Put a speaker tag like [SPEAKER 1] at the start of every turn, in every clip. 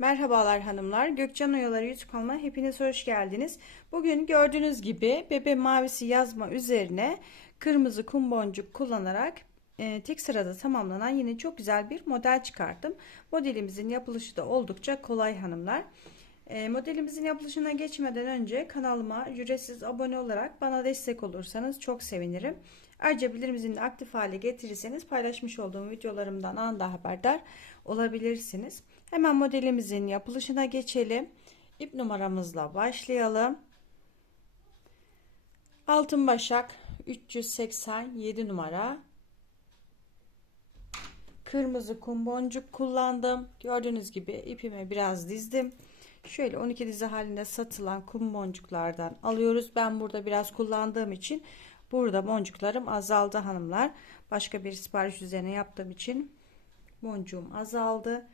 [SPEAKER 1] Merhabalar hanımlar. Gökcan Oyaları YouTube kanalıma hepiniz hoş geldiniz. Bugün gördüğünüz gibi bebe mavisi yazma üzerine kırmızı kum boncuk kullanarak e, tek sırada tamamlanan yine çok güzel bir model çıkarttım. Modelimizin yapılışı da oldukça kolay hanımlar. E, modelimizin yapılışına geçmeden önce kanalıma ücretsiz abone olarak bana destek olursanız çok sevinirim. Ayrıca bildirim aktif hale getirirseniz paylaşmış olduğum videolarımdan anında haberdar olabilirsiniz. Hemen modelimizin yapılışına geçelim. İp numaramızla başlayalım. Altın başak 387 numara. Kırmızı kum boncuk kullandım. Gördüğünüz gibi ipimi biraz dizdim. Şöyle 12 dizi halinde satılan kum boncuklardan alıyoruz. Ben burada biraz kullandığım için burada boncuklarım azaldı hanımlar. Başka bir sipariş üzerine yaptığım için boncuğum azaldı.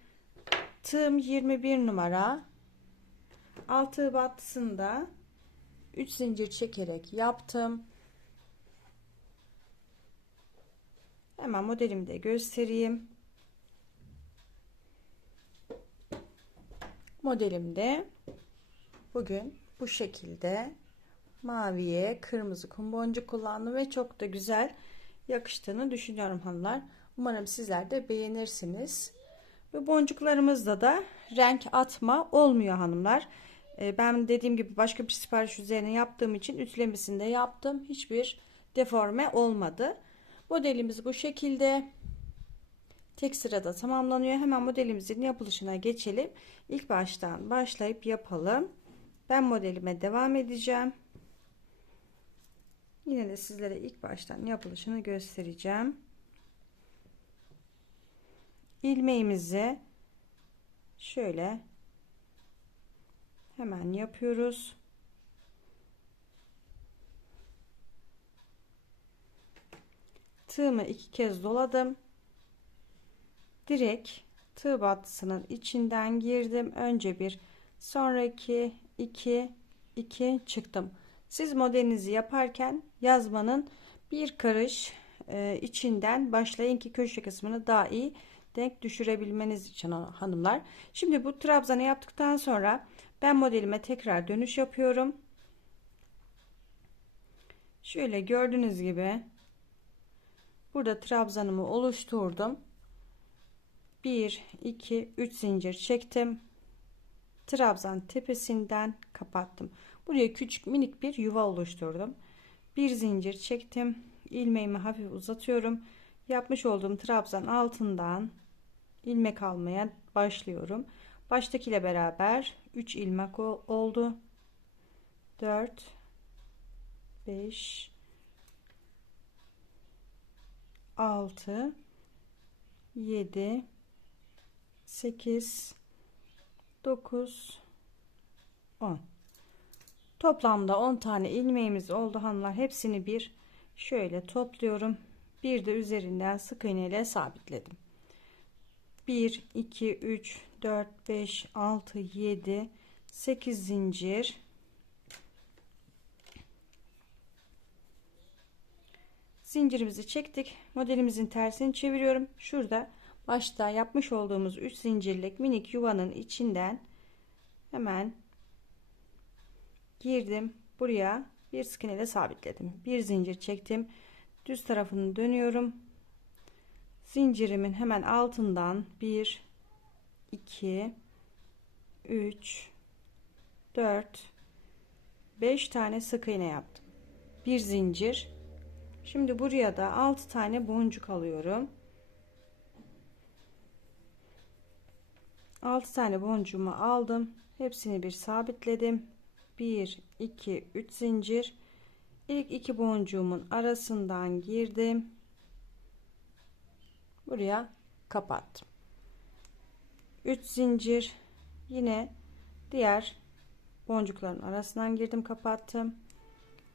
[SPEAKER 1] Tığım 21 numara. Altı battısında 3 zincir çekerek yaptım. Hemen modelimi de göstereyim. Modelimde bugün bu şekilde maviye kırmızı kum boncuk kullandım ve çok da güzel yakıştığını düşünüyorum hanımlar. Umarım sizler de beğenirsiniz. Ve boncuklarımızda da renk atma olmuyor hanımlar. Ee, ben dediğim gibi başka bir sipariş üzerine yaptığım için ütülemesini de yaptım. Hiçbir deforme olmadı. Modelimiz bu şekilde. Tek sırada tamamlanıyor. Hemen modelimizin yapılışına geçelim. İlk baştan başlayıp yapalım. Ben modelime devam edeceğim. Yine de sizlere ilk baştan yapılışını göstereceğim ilmeğimizi şöyle hemen yapıyoruz. Tığımı iki kez doladım. Direkt tığ battısının içinden girdim. Önce bir sonraki iki iki çıktım. Siz modelinizi yaparken yazmanın bir karış e, içinden başlayın ki köşe kısmını daha iyi denk düşürebilmeniz için hanımlar. Şimdi bu trabzanı yaptıktan sonra ben modelime tekrar dönüş yapıyorum. Şöyle gördüğünüz gibi burada trabzanımı oluşturdum. 1 2 3 zincir çektim. Trabzan tepesinden kapattım. Buraya küçük minik bir yuva oluşturdum. Bir zincir çektim. ilmeğimi hafif uzatıyorum. Yapmış olduğum trabzan altından ilmek almaya başlıyorum. Baştakiyle beraber 3 ilmek oldu. 4 5 6 7 8 9 10 Toplamda 10 tane ilmeğimiz oldu hanımlar. Hepsini bir şöyle topluyorum. Bir de üzerinden sık iğne ile sabitledim. 1 2 3 4 5 6 7 8 zincir. Zincirimizi çektik. Modelimizin tersini çeviriyorum. Şurada başta yapmış olduğumuz 3 zincirlik minik yuvanın içinden hemen girdim. Buraya bir sık iğne sabitledim. Bir zincir çektim. Düz tarafını dönüyorum zincirimin hemen altından 1 2 3 4 5 tane sık iğne yaptım. Bir zincir. Şimdi buraya da 6 tane boncuk alıyorum. 6 tane boncuğumu aldım. Hepsini bir sabitledim. 1 2 3 zincir. İlk iki boncuğumun arasından girdim buraya kapattım. 3 zincir. Yine diğer boncukların arasından girdim kapattım.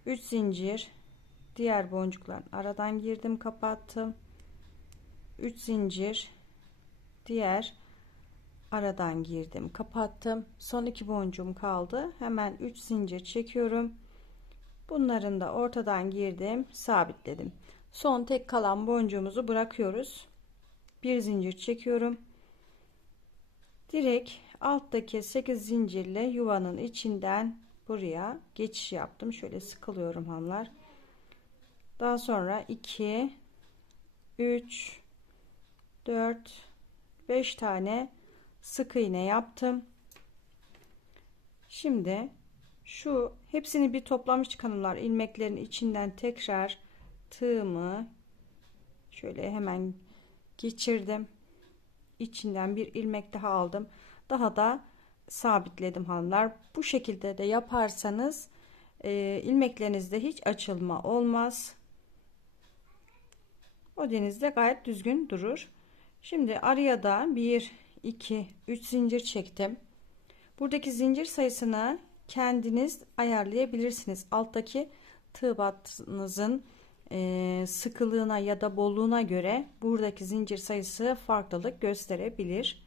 [SPEAKER 1] 3 zincir. Diğer boncukların aradan girdim kapattım. 3 zincir. Diğer aradan girdim kapattım. Son iki boncuğum kaldı. Hemen 3 zincir çekiyorum. Bunların da ortadan girdim sabitledim. Son tek kalan boncuğumuzu bırakıyoruz bir zincir çekiyorum. Direkt alttaki 8 zincirle yuvanın içinden buraya geçiş yaptım. Şöyle sıkılıyorum hanımlar daha sonra 2 3 4 5 tane sık iğne yaptım. Şimdi şu hepsini bir toplamış kanımlar ilmeklerin içinden tekrar tığımı şöyle hemen geçirdim. İçinden bir ilmek daha aldım. Daha da sabitledim hanımlar. Bu şekilde de yaparsanız e, ilmeklerinizde hiç açılma olmaz. O denizde gayet düzgün durur. Şimdi araya da 1 2 3 zincir çektim. Buradaki zincir sayısını kendiniz ayarlayabilirsiniz. Alttaki tığ battığınızın e, sıkılığına ya da bolluğuna göre buradaki zincir sayısı farklılık gösterebilir.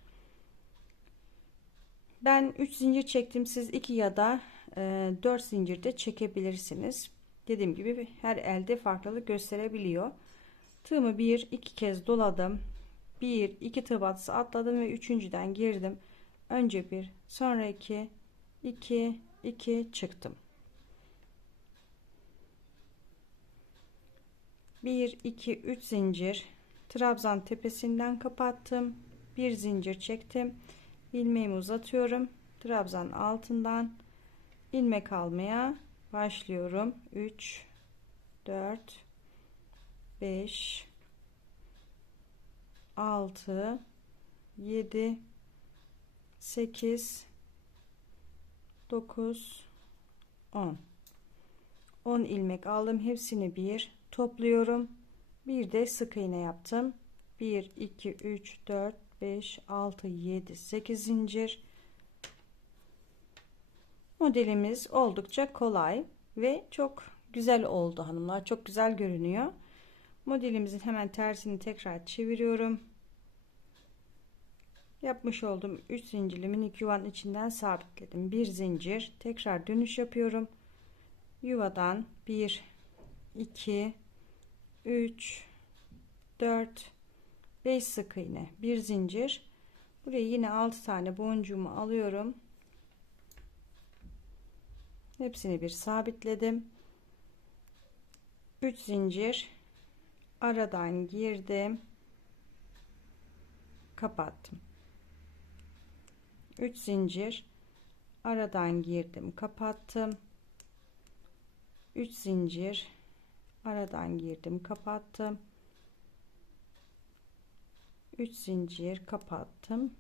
[SPEAKER 1] Ben 3 zincir çektim. Siz 2 ya da e, 4 zincir de çekebilirsiniz. Dediğim gibi her elde farklılık gösterebiliyor. Tığımı 1 2 kez doladım. 1 2 tığ batısı atladım ve üçüncüden girdim. Önce 1 sonra 2 2 2 çıktım. 1 2 3 zincir. Trabzan tepesinden kapattım. Bir zincir çektim. İlmeğimi uzatıyorum. Trabzan altından ilmek almaya başlıyorum. 3 4 5 6 7 8 9 10 10 ilmek aldım. Hepsini bir topluyorum. Bir de sık iğne yaptım. 1 2 3 4 5 6 7 8 zincir. Modelimiz oldukça kolay ve çok güzel oldu hanımlar. Çok güzel görünüyor. Modelimizin hemen tersini tekrar çeviriyorum. Yapmış olduğum 3 zincirli minik yuvanın içinden sabitledim. Bir zincir tekrar dönüş yapıyorum. Yuvadan 1 2 3 4 5 sık iğne bir zincir. Buraya yine 6 tane boncuğumu alıyorum. Hepsini bir sabitledim. 3 zincir. Aradan girdim. Kapattım. 3 zincir. Aradan girdim kapattım. 3 zincir aradan girdim kapattım. 3 zincir kapattım.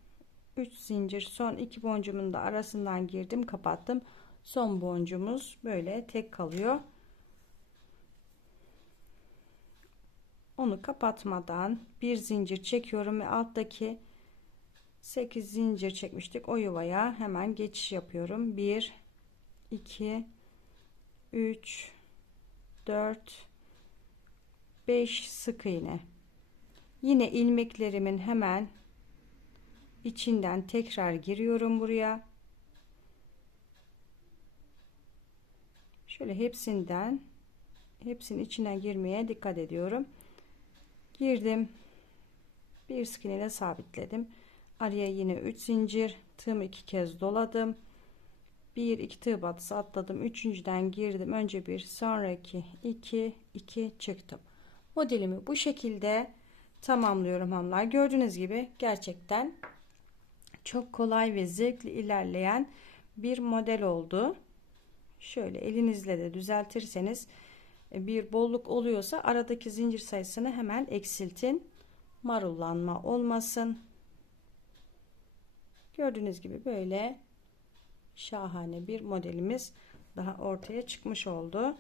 [SPEAKER 1] 3 zincir son iki boncumun da arasından girdim kapattım. Son boncuğumuz böyle tek kalıyor. Onu kapatmadan bir zincir çekiyorum ve alttaki 8 zincir çekmiştik. O yuvaya hemen geçiş yapıyorum. 1 2 3 4 5 sık iğne. Yine ilmeklerimin hemen içinden tekrar giriyorum buraya. Şöyle hepsinden hepsinin içine girmeye dikkat ediyorum. Girdim. Bir sık iğne sabitledim. Araya yine 3 zincir tığımı iki kez doladım. Bir iki tığ batısı atladım. Üçüncüden girdim. Önce bir sonraki iki iki çıktım modelimi bu şekilde tamamlıyorum hanımlar. Gördüğünüz gibi gerçekten çok kolay ve zevkli ilerleyen bir model oldu. Şöyle elinizle de düzeltirseniz e, bir bolluk oluyorsa aradaki zincir sayısını hemen eksiltin. Marullanma olmasın. Gördüğünüz gibi böyle şahane bir modelimiz daha ortaya çıkmış oldu.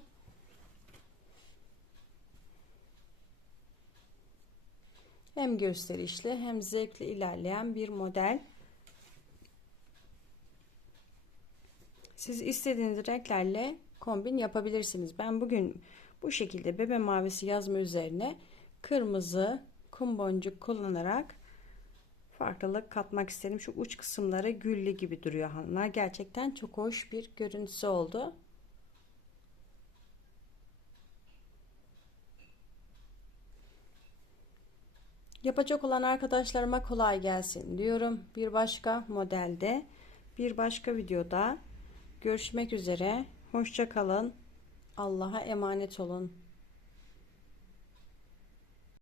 [SPEAKER 1] Hem gösterişli hem zevkli ilerleyen bir model. Siz istediğiniz renklerle kombin yapabilirsiniz. Ben bugün bu şekilde bebe mavisi yazma üzerine kırmızı kum boncuk kullanarak farklılık katmak istedim. Şu uç kısımları güllü gibi duruyor hanımlar. Gerçekten çok hoş bir görüntüsü oldu. Yapacak olan arkadaşlarıma kolay gelsin diyorum. Bir başka modelde, bir başka videoda görüşmek üzere. Hoşça kalın. Allah'a emanet olun.